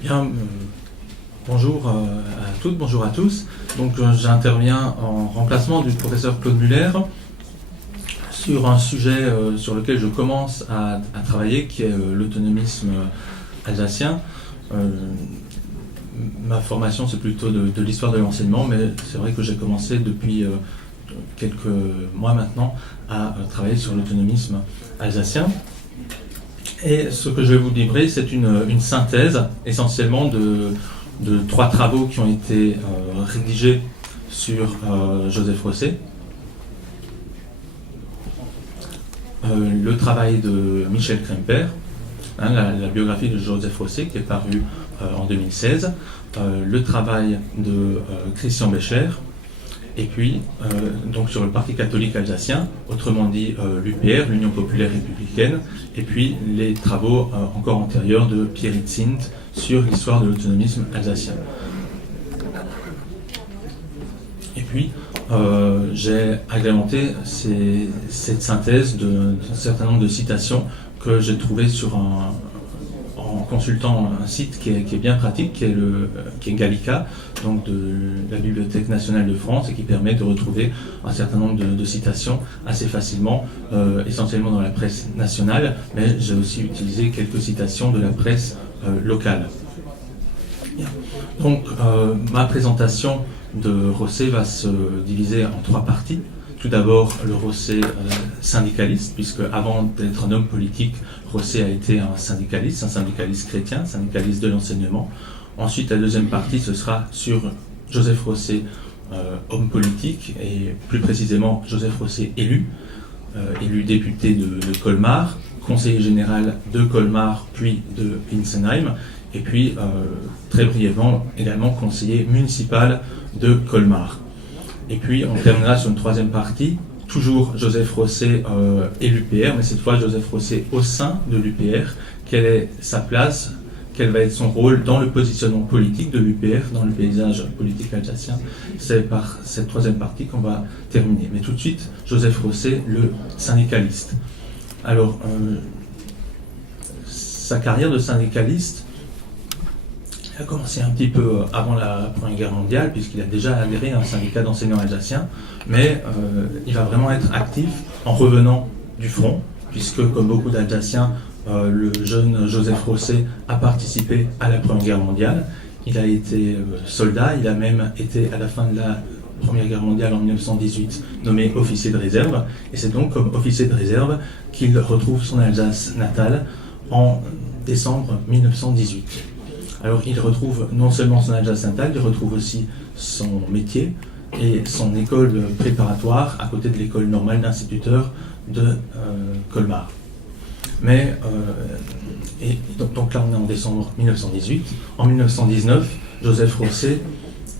Bien, bonjour à toutes, bonjour à tous. Donc j'interviens en remplacement du professeur Claude Muller sur un sujet sur lequel je commence à travailler, qui est l'autonomisme alsacien. Ma formation, c'est plutôt de l'histoire de l'enseignement, mais c'est vrai que j'ai commencé depuis quelques mois maintenant à travailler sur l'autonomisme alsacien. Et ce que je vais vous livrer, c'est une synthèse essentiellement de trois travaux qui ont été rédigés sur Joseph Rosset. Le travail de Michel Kremper, la biographie de Joseph Rosset qui est parue en 2016, le travail de Christian Becher, et puis donc sur le Parti catholique alsacien, autrement dit l'UPR, l'Union populaire républicaine, et puis les travaux encore antérieurs de Pierre Hitzint sur l'histoire de l'autonomisme alsacien. Et puis j'ai agrémenté cette synthèse d'un certain nombre de citations que j'ai trouvées en consultant un site qui est bien pratique, qui est Gallica, donc de la Bibliothèque nationale de France, et qui permet de retrouver un certain nombre de citations assez facilement, essentiellement dans la presse nationale, mais j'ai aussi utilisé quelques citations de la presse locale. Donc ma présentation de Rosset va se diviser en trois parties. Tout d'abord, le Rosset syndicaliste, puisque avant d'être un homme politique, Rosset a été un syndicaliste chrétien, syndicaliste de l'enseignement. Ensuite, la deuxième partie, ce sera sur Joseph Rosset, homme politique, et plus précisément Joseph Rosset élu député de Colmar, conseiller général de Colmar, puis de Winsenheim, et puis très brièvement également conseiller municipal de Colmar. Et puis on terminera sur une troisième partie, toujours Joseph Rosset et l'UPR, mais cette fois Joseph Rosset au sein de l'UPR. Quelle est sa place, quel va être son rôle dans le positionnement politique de l'UPR, dans le paysage politique alsacien. C'est par cette troisième partie qu'on va terminer. Mais tout de suite, Joseph Rosset, le syndicaliste. Alors, sa carrière de syndicaliste a commencé un petit peu avant la Première Guerre mondiale, puisqu'il a déjà adhéré à un syndicat d'enseignants alsaciens, mais il va vraiment être actif en revenant du front, puisque comme beaucoup d'Alsaciens, le jeune Joseph Rosset a participé à la Première Guerre mondiale. Il a été soldat, il a même été à la fin de la Première Guerre mondiale en 1918 nommé officier de réserve, et c'est donc comme officier de réserve qu'il retrouve son Alsace natale en décembre 1918. Alors il retrouve non seulement son Alsace natale, il retrouve aussi son métier et son école préparatoire à côté de l'école normale d'instituteurs de Colmar. Mais, donc là on est en décembre 1918. En 1919, Joseph Rosset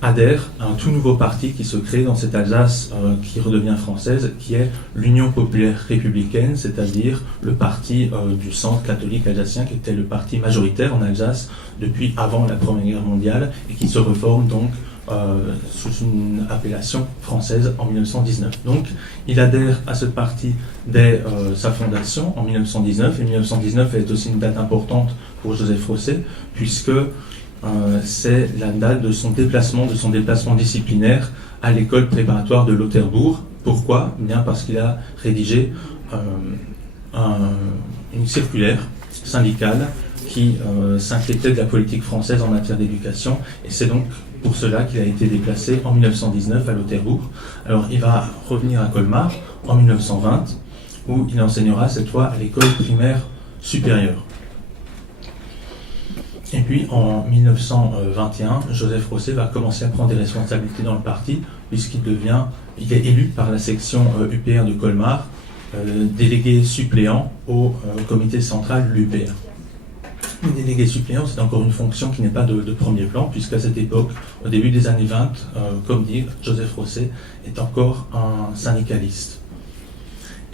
adhère à un tout nouveau parti qui se crée dans cette Alsace qui redevient française, qui est l'Union populaire républicaine, c'est-à-dire le parti du centre catholique alsacien, qui était le parti majoritaire en Alsace depuis avant la Première Guerre mondiale, et qui se reforme donc sous une appellation française en 1919. Donc il adhère à ce parti dès sa fondation en 1919, et 1919 est aussi une date importante pour Joseph Rosset, puisque c'est la date de son déplacement disciplinaire à l'école préparatoire de Lauterbourg. Pourquoi ? Bien parce qu'il a rédigé une circulaire syndicale qui s'inquiétait de la politique française en matière d'éducation, et c'est donc pour cela qu'il a été déplacé en 1919 à Lauterbourg. Alors il va revenir à Colmar en 1920, où il enseignera cette fois à l'école primaire supérieure. Et puis en 1921, Joseph Rosset va commencer à prendre des responsabilités dans le parti, puisqu'il est élu par la section UPR de Colmar, délégué suppléant au comité central de l'UPR. Le délégué suppléant, c'est encore une fonction qui n'est pas de premier plan, puisqu'à cette époque, au début des années 20, comme dit, Joseph Rosset est encore un syndicaliste.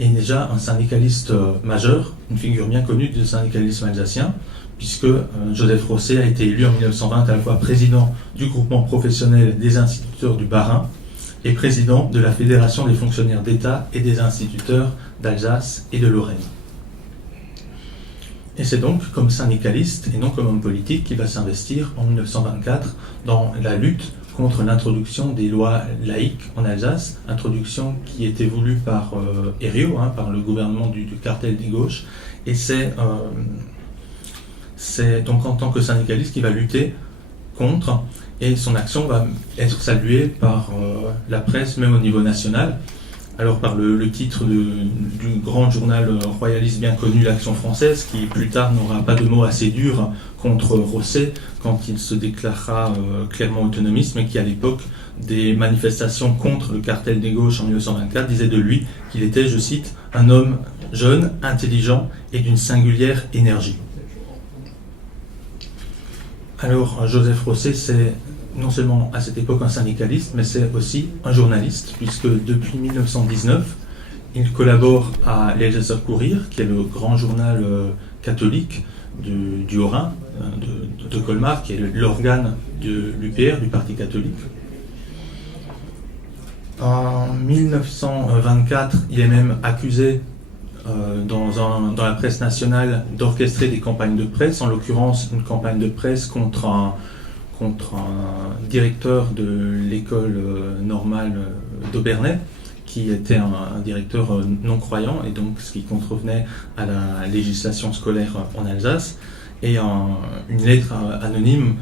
Et déjà un syndicaliste majeur, une figure bien connue du syndicalisme alsacien, puisque Joseph Rosset a été élu en 1920 à la fois président du groupement professionnel des instituteurs du Bas-Rhin et président de la Fédération des fonctionnaires d'État et des instituteurs d'Alsace et de Lorraine. Et c'est donc comme syndicaliste et non comme homme politique qu'il va s'investir en 1924 dans la lutte contre l'introduction des lois laïques en Alsace, introduction qui était voulue par Herriot, par le gouvernement du cartel des gauches, et c'est donc en tant que syndicaliste qu'il va lutter contre, et son action va être saluée par la presse, même au niveau national. Alors par le titre du grand journal royaliste bien connu, l'Action française, qui plus tard n'aura pas de mots assez durs contre Rosset quand il se déclarera clairement autonomiste, mais qui à l'époque des manifestations contre le cartel des gauches en 1924 disait de lui qu'il était, je cite, un homme jeune, intelligent et d'une singulière énergie. Alors Joseph Rosset, c'est non seulement à cette époque un syndicaliste, mais c'est aussi un journaliste, puisque depuis 1919, il collabore à l'Elsässer Kurier, qui est le grand journal catholique du Haut-Rhin, de Colmar, qui est l'organe de l'UPR, du Parti catholique. En 1924, il est même accusé dans la presse nationale d'orchestrer des campagnes de presse, en l'occurrence une campagne de presse contre un directeur de l'école normale d'Aubernais, qui était un directeur non-croyant, et donc ce qui contrevenait à la législation scolaire en Alsace, et une lettre anonyme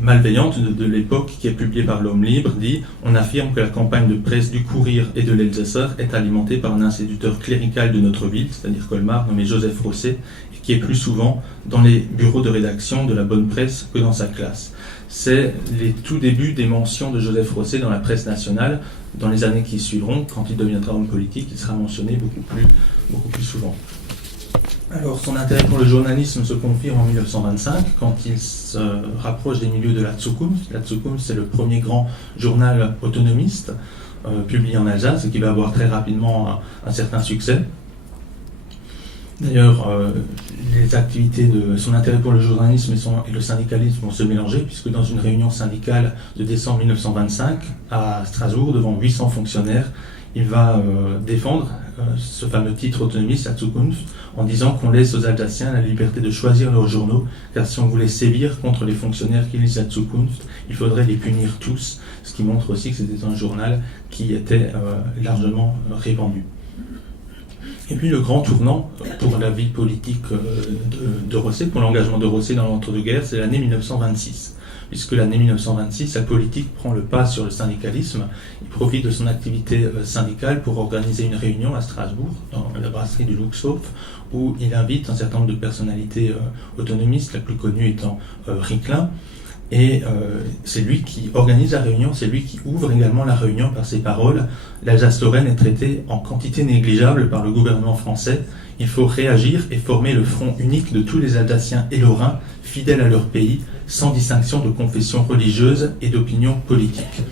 malveillante de l'époque qui est publiée par l'Homme Libre dit « On affirme que la campagne de presse du Courrier et de l'Elsässer est alimentée par un instituteur clérical de notre ville, c'est-à-dire Colmar, nommé Joseph Rosset, et qui est plus souvent dans les bureaux de rédaction de la bonne presse que dans sa classe. » C'est les tout débuts des mentions de Joseph Rosset dans la presse nationale. Dans les années qui suivront, quand il deviendra homme politique, il sera mentionné beaucoup plus souvent. Alors, son intérêt pour le journalisme se confirme en 1925, quand il se rapproche des milieux de la Zukunft. La Zukunft, c'est le premier grand journal autonomiste publié en Alsace, et qui va avoir très rapidement un certain succès. D'ailleurs, les activités de son intérêt pour le journalisme et le syndicalisme vont se mélanger, puisque dans une réunion syndicale de décembre 1925, à Strasbourg, devant 800 fonctionnaires, il va défendre ce fameux titre autonomiste, la Zukunft, en disant qu'on laisse aux Alsaciens la liberté de choisir leurs journaux, car si on voulait sévir contre les fonctionnaires qui lisent la Zukunft, il faudrait les punir tous, ce qui montre aussi que c'était un journal qui était largement répandu. Et puis le grand tournant pour la vie politique de Rosset, pour l'engagement de Rosset dans l'entre-deux-guerres, c'est l'année 1926. Puisque l'année 1926, sa politique prend le pas sur le syndicalisme. Il profite de son activité syndicale pour organiser une réunion à Strasbourg, dans la brasserie du Luxhof, où il invite un certain nombre de personnalités autonomistes, la plus connue étant Ricklin. Et c'est lui qui organise la réunion, c'est lui qui ouvre également la réunion par ses paroles. L'Alsace-Lorraine est traitée en quantité négligeable par le gouvernement français. Il faut réagir et former le front unique de tous les Alsaciens et Lorrains, fidèles à leur pays, sans distinction de confession religieuse et d'opinion politique.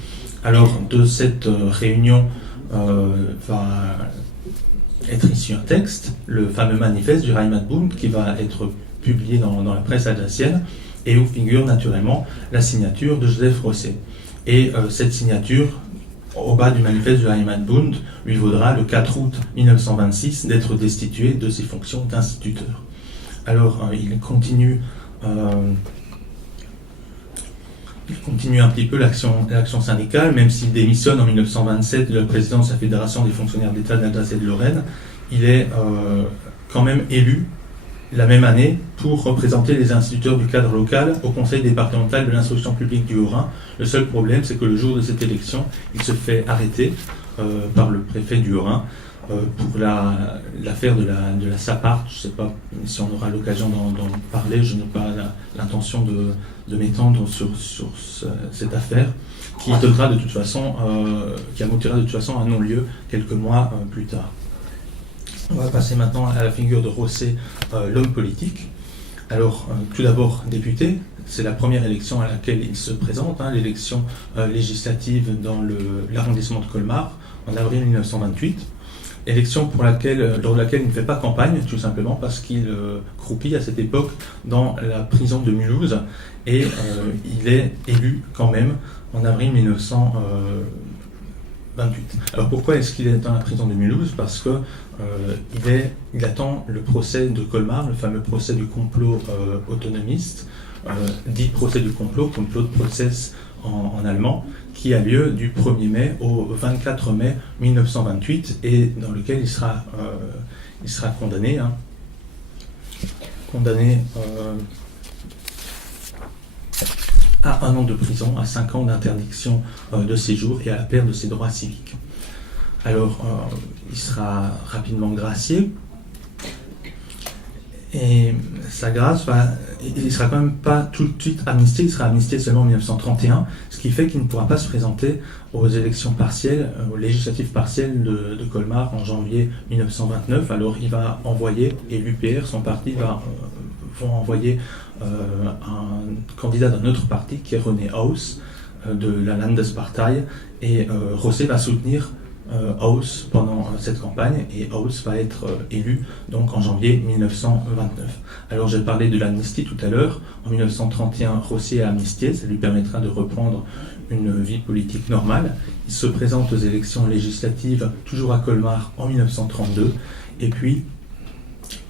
Alors, de cette réunion va être issu un texte, le fameux manifeste du Heimatbund, qui va être publié dans la presse alsacienne, et où figure naturellement la signature de Joseph Rosset. Et cette signature, au bas du manifeste du Heimatbund, lui vaudra le 4 août 1926 d'être destitué de ses fonctions d'instituteur. Alors il continue un petit peu l'action syndicale, même s'il démissionne en 1927 de la présidence de la Fédération des fonctionnaires d'État d'Alsace et de Lorraine. Il est quand même élu la même année pour représenter les instituteurs du cadre local au conseil départemental de l'instruction publique du Haut-Rhin. Le seul problème, c'est que le jour de cette élection, il se fait arrêter par le préfet du Haut-Rhin pour l'affaire de la SAPART. Je ne sais pas si on aura l'occasion d'en parler, je n'ai pas l'intention de m'étendre sur cette affaire qui aboutira de toute façon à un non-lieu quelques mois plus tard. On va passer maintenant à la figure de Rosset, l'homme politique. Alors, tout d'abord député, c'est la première élection à laquelle il se présente, l'élection législative dans l'arrondissement de Colmar, en avril 1928. Élection lors de laquelle il ne fait pas campagne, tout simplement parce qu'il croupit à cette époque dans la prison de Mulhouse, et il est élu quand même en avril 1928 28. Alors pourquoi est-ce qu'il est dans la prison de Mulhouse? Parce que il attend le procès de Colmar, le fameux procès du complot autonomiste, dit procès du complot de process en allemand, qui a lieu du 1er mai au 24 mai 1928 et dans lequel il sera condamné. À 1 an de prison, à 5 ans d'interdiction de séjour et à la perte de ses droits civiques. Alors, il sera rapidement gracié, et sa grâce il ne sera quand même pas tout de suite amnistié, il sera amnistié seulement en 1931, ce qui fait qu'il ne pourra pas se présenter aux élections partielles, aux législatives partielles de Colmar en janvier 1929. Alors il va envoyer, et l'UPR, son parti, vont envoyer un candidat d'un autre parti qui est René Hauss de la Landespartei, et Rosset va soutenir Hauss pendant cette campagne, et Hauss va être élu donc en janvier 1929. Alors j'ai parlé de l'amnistie tout à l'heure. En 1931, Rosset est amnistié, ça lui permettra de reprendre une vie politique normale. Il se présente aux élections législatives toujours à Colmar en 1932, et puis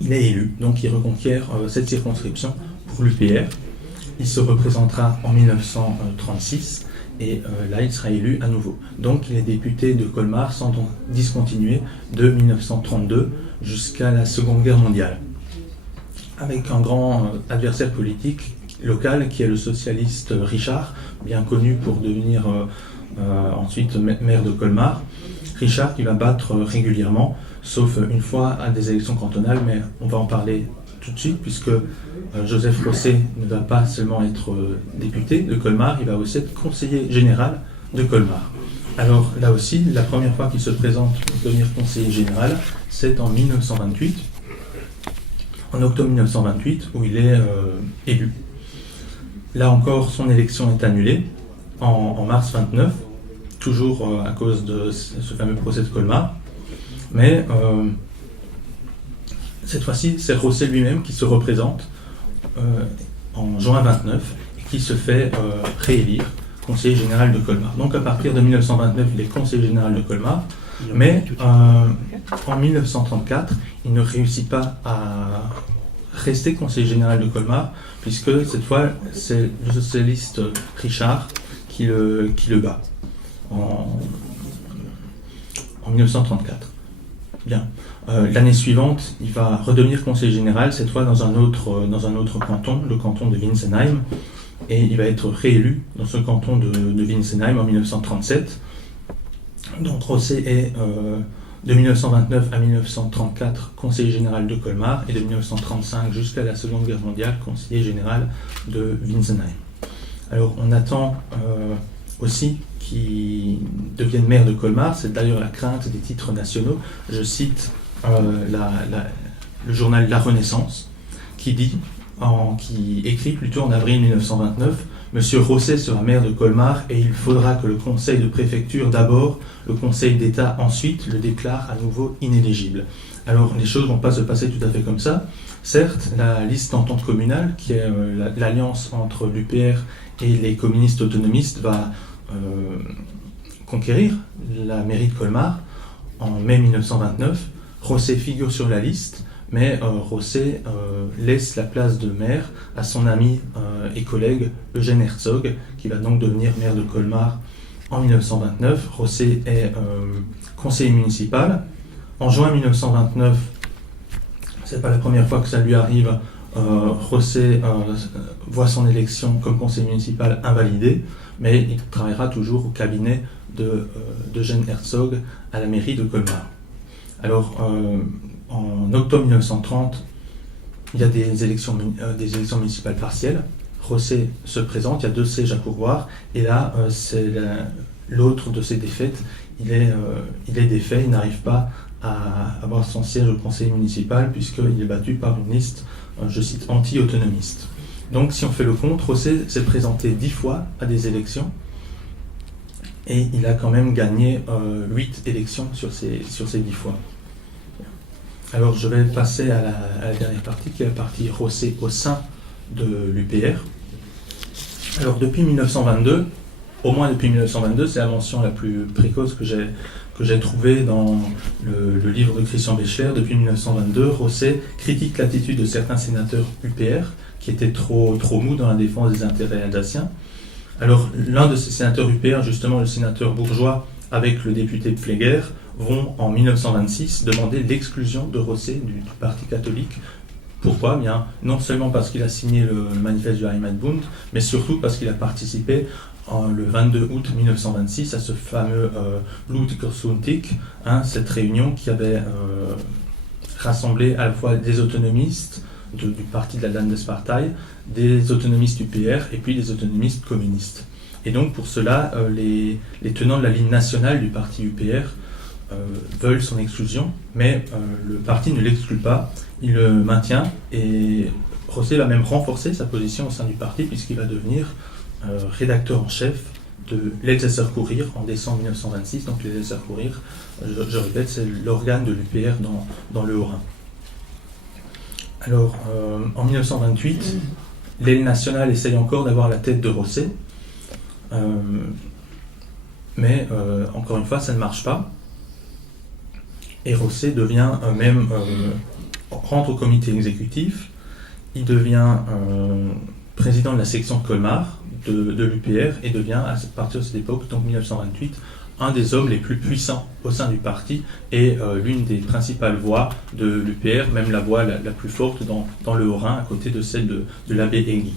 il est élu, donc il reconquiert cette circonscription pour l'UPR. Il se représentera en 1936, et là il sera élu à nouveau. Donc il est député de Colmar sans donc discontinuer de 1932 jusqu'à la Seconde Guerre mondiale, avec un grand adversaire politique local qui est le socialiste Richard, bien connu pour devenir ensuite maire de Colmar. Richard qui va battre régulièrement, sauf une fois à des élections cantonales, mais on va en parler tout de suite, puisque Joseph Rosset ne va pas seulement être député de Colmar, il va aussi être conseiller général de Colmar. Alors là aussi, la première fois qu'il se présente pour devenir conseiller général, c'est en 1928, en octobre 1928, où il est élu. Là encore, son élection est annulée en mars 29, toujours à cause de ce fameux procès de Colmar, mais cette fois-ci, c'est Rosset lui-même qui se représente en juin 29 et qui se fait réélire conseiller général de Colmar. Donc à partir de 1929, il est conseiller général de Colmar, mais en 1934, il ne réussit pas à rester conseiller général de Colmar, puisque cette fois, c'est le socialiste Richard qui le bat en 1934. Bien. L'année suivante, il va redevenir conseiller général, cette fois dans un autre canton, le canton de Winsenheim, et il va être réélu dans ce canton de Winsenheim en 1937. Donc Rosset est de 1929 à 1934 conseiller général de Colmar, et de 1935 jusqu'à la Seconde Guerre mondiale conseiller général de Winsenheim. Alors on attend aussi qu'il devienne maire de Colmar, c'est d'ailleurs la crainte des titres nationaux. Je cite le journal La Renaissance, qui écrit plutôt en avril 1929: Monsieur Rosset sera maire de Colmar et il faudra que le conseil de préfecture d'abord, le conseil d'État ensuite, le déclare à nouveau inéligible. Alors les choses ne vont pas se passer tout à fait comme ça. Certes, la liste d'entente communale, qui est l'alliance entre l'UPR et les communistes autonomistes, va conquérir la mairie de Colmar en mai 1929. Rosset figure sur la liste, mais Rosset laisse la place de maire à son ami et collègue Eugène Herzog, qui va donc devenir maire de Colmar en 1929. Rosset est conseiller municipal. En juin 1929, c'est pas la première fois que ça lui arrive, Rosset voit son élection comme conseiller municipal invalidée, mais il travaillera toujours au cabinet d'Eugène Herzog à la mairie de Colmar. Alors, en octobre 1930, il y a des élections municipales partielles. Rosset se présente, il y a 2 sièges à pourvoir, et là, c'est l'autre de ses défaites. Il est défait, il n'arrive pas à avoir son siège au conseil municipal, puisqu'il est battu par une liste, je cite, anti-autonomiste. Donc, si on fait le compte, Rosset s'est présenté 10 fois à des élections, et il a quand même gagné 8 élections sur ces 10 fois. Alors je vais passer à la dernière partie, qui est la partie Rosset au sein de l'UPR. Alors depuis 1922, au moins depuis 1922, c'est la mention la plus précoce que j'ai trouvée dans le livre de Christian Béchler. Depuis 1922, Rosset critique l'attitude de certains sénateurs UPR qui étaient trop mous dans la défense des intérêts alsaciens. Alors, l'un de ces sénateurs UPR, justement le sénateur Bourgeois, avec le député Pfleger, vont en 1926 demander l'exclusion de Rosset du Parti catholique. Pourquoi ? Bien, non seulement parce qu'il a signé le manifeste du Heimatbund, mais surtout parce qu'il a participé le 22 août 1926 à ce fameux Blutiger Sonntag, cette réunion qui avait rassemblé à la fois des autonomistes du parti de la Landespartei, des autonomistes UPR et puis des autonomistes communistes. Et donc pour cela, les tenants de la ligne nationale du parti UPR veulent son exclusion, mais le parti ne l'exclut pas, il le maintient, et Rosset va même renforcer sa position au sein du parti puisqu'il va devenir rédacteur en chef de l'Elsässer Kurier en décembre 1926. Donc l'Elsässer Kurier, je répète, c'est l'organe de l'UPR dans le Haut-Rhin. Alors, en 1928, l'aile nationale essaye encore d'avoir la tête de Rosset, mais encore une fois, ça ne marche pas. Et Rosset devient rentre au comité exécutif, il devient président de la section de Colmar de l'UPR et devient, à partir de cette époque, donc 1928, un des hommes les plus puissants au sein du parti et l'une des principales voix de l'UPR, même la voix la plus forte dans le Haut-Rhin, à côté de celle de l'abbé Egli.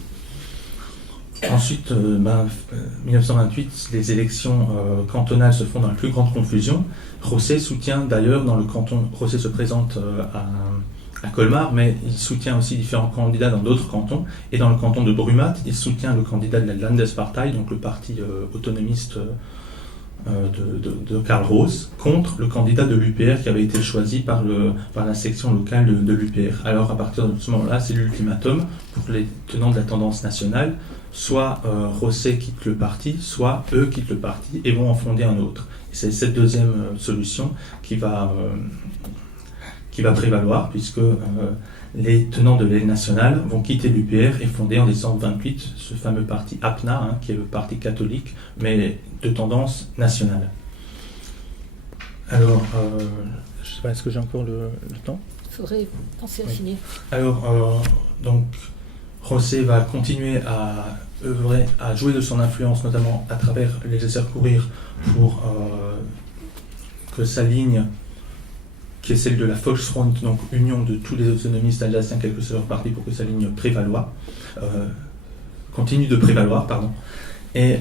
Ensuite, 1928, les élections cantonales se font dans la plus grande confusion. Rosset soutient d'ailleurs dans le canton, Rosset se présente à Colmar, mais il soutient aussi différents candidats dans d'autres cantons. Et dans le canton de Brumath, il soutient le candidat de la Landespartei, donc le parti autonomiste de Karl Roos, contre le candidat de l'UPR qui avait été choisi par la section locale de l'UPR. Alors à partir de ce moment-là, c'est l'ultimatum pour les tenants de la tendance nationale. Soit Rosset quitte le parti, soit eux quittent le parti et vont en fonder un autre. Et c'est cette deuxième solution qui va prévaloir, puisque les tenants de l'aile nationale vont quitter l'UPR et fonder en décembre 28 ce fameux parti APNA, qui est le parti catholique, mais de tendance nationale. Alors, je ne sais pas, est-ce que j'ai encore le temps ? Il faudrait penser à finir. Alors, donc, Rosset va continuer à œuvrer, à jouer de son influence, notamment à travers les Elsässer Kurier, pour que sa ligne, qui est celle de la Volksfront, donc union de tous les autonomistes alsaciens, quel que soit leur parti, pour que sa ligne continue de prévaloir, pardon. Et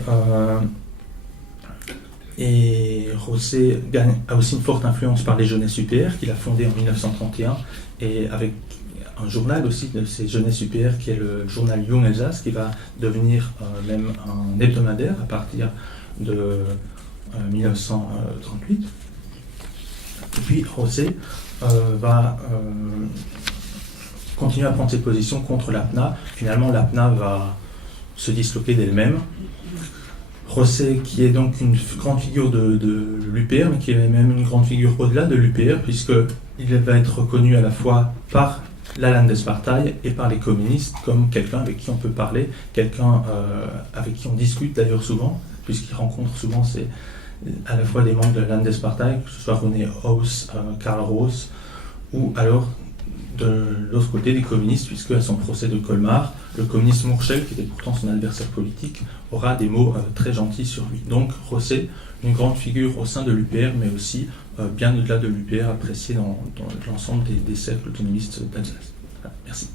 Rosset a aussi une forte influence par les jeunesses UPR qu'il a fondées en 1931, et avec un journal aussi de ces jeunesses UPR qui est le journal Jung Elsass, qui va devenir même un hebdomadaire à partir de 1938. Et puis Rosset va continuer à prendre ses positions contre l'APNA. Finalement, l'APNA va se disloquer d'elle-même. Rosset, qui est donc une grande figure de l'UPR, mais qui est même une grande figure au-delà de l'UPR, puisqu'il va être reconnu à la fois par la Landespartei et par les communistes comme quelqu'un avec qui on peut parler, quelqu'un avec qui on discute d'ailleurs souvent, puisqu'il rencontre souvent à la fois des membres de la Landespartei, que ce soit René Haus, Karl Roos, ou alors de l'autre côté des communistes, puisque à son procès de Colmar, le communiste Murchel, qui était pourtant son adversaire politique, aura des mots très gentils sur lui. Donc Rosset, une grande figure au sein de l'UPR, mais aussi bien au-delà de l'UPR, apprécié dans l'ensemble des cercles autonomistes d'Alsace. Voilà, merci.